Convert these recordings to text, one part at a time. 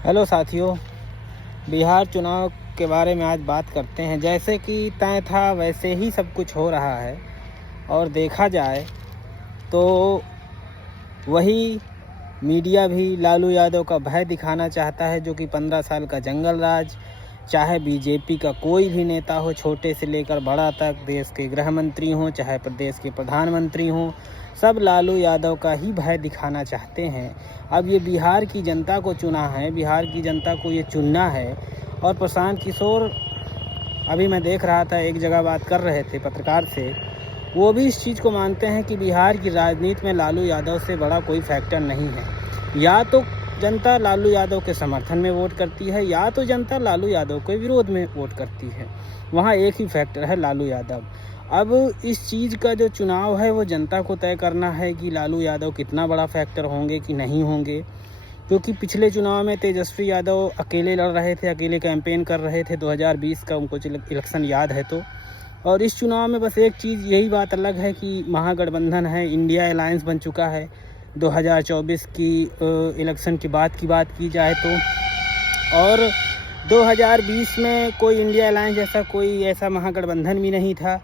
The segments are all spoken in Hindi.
हेलो साथियों, बिहार चुनाव के बारे में आज बात करते हैं। जैसे कि तय था वैसे ही सब कुछ हो रहा है और देखा जाए तो वही मीडिया भी लालू यादव का भय दिखाना चाहता है, जो कि 15 साल का जंगल राज, चाहे बीजेपी का कोई भी नेता हो, छोटे से लेकर बड़ा तक, देश के गृह मंत्री हों चाहे प्रदेश के प्रधानमंत्री हों, सब लालू यादव का ही भय दिखाना चाहते हैं। अब ये बिहार की जनता को चुना है, बिहार की जनता को ये चुनना है। और प्रशांत किशोर, अभी मैं देख रहा था, एक जगह बात कर रहे थे पत्रकार से, वो भी इस चीज़ को मानते हैं कि बिहार की राजनीति में लालू यादव से बड़ा कोई फैक्टर नहीं है। या तो जनता लालू यादव के समर्थन में वोट करती है, या तो जनता लालू यादव के विरोध में वोट करती है। वहाँ एक ही फैक्टर है, लालू यादव। अब इस चीज़ का जो चुनाव है वो जनता को तय करना है कि लालू यादव कितना बड़ा फैक्टर होंगे कि नहीं होंगे। क्योंकि पिछले चुनाव में तेजस्वी यादव अकेले लड़ रहे थे, अकेले कैंपेन कर रहे थे, 2020 का उनको इलेक्शन याद है तो। और इस चुनाव में बस एक चीज़, यही बात अलग है कि महागठबंधन है, इंडिया अलायंस बन चुका है। 2024 की इलेक्शन की बात की जाए तो, और 2020 में कोई इंडिया अलायंस जैसा कोई ऐसा महागठबंधन भी नहीं था।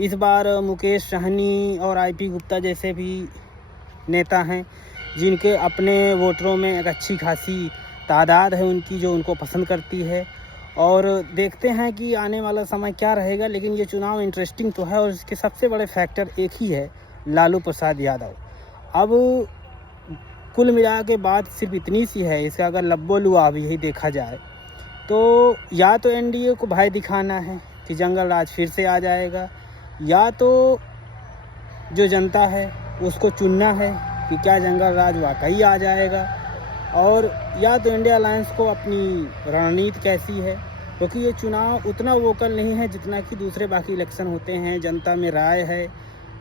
इस बार मुकेश सहनी और आईपी गुप्ता जैसे भी नेता हैं, जिनके अपने वोटरों में एक अच्छी खासी तादाद है उनकी, जो उनको पसंद करती है। और देखते हैं कि आने वाला समय क्या रहेगा। लेकिन ये चुनाव इंटरेस्टिंग तो है, और इसके सबसे बड़े फैक्टर एक ही है, लालू प्रसाद यादव। अब कुल मिला के बात सिर्फ इतनी सी है, इसका अगर लब्बो लुआब यही देखा जाए तो या तो एनडीए को भय दिखाना है कि जंगल राज फिर से आ जाएगा, या तो जो जनता है उसको चुनना है कि क्या जंगल राज वाकई आ जाएगा, और या तो इंडिया अलायंस को अपनी रणनीति कैसी है। क्योंकि ये चुनाव उतना वोकल नहीं है जितना कि दूसरे बाकी इलेक्शन होते हैं। जनता में राय है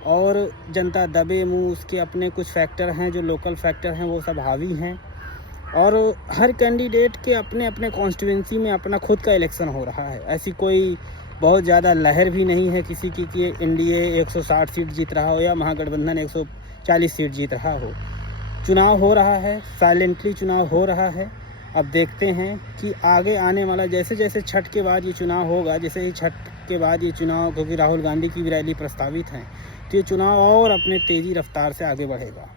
और जनता दबे मुँह, उसके अपने कुछ फैक्टर हैं, जो लोकल फैक्टर हैं वो सब हावी हैं। और हर कैंडिडेट के अपने अपने कॉन्स्टिट्यूंसी में अपना खुद का इलेक्शन हो रहा है। ऐसी कोई बहुत ज़्यादा लहर भी नहीं है किसी की कि एनडीए 160 सीट जीत रहा हो या महागठबंधन 140 सीट जीत रहा हो। चुनाव हो रहा है, साइलेंटली चुनाव हो रहा है। अब देखते हैं कि आगे आने वाला, जैसे जैसे छठ के बाद ये चुनाव होगा, जैसे ही छठ के बाद ये चुनाव, क्योंकि राहुल गांधी की भी रैली प्रस्तावित है, तो ये चुनाव और अपने तेज़ी रफ्तार से आगे बढ़ेगा।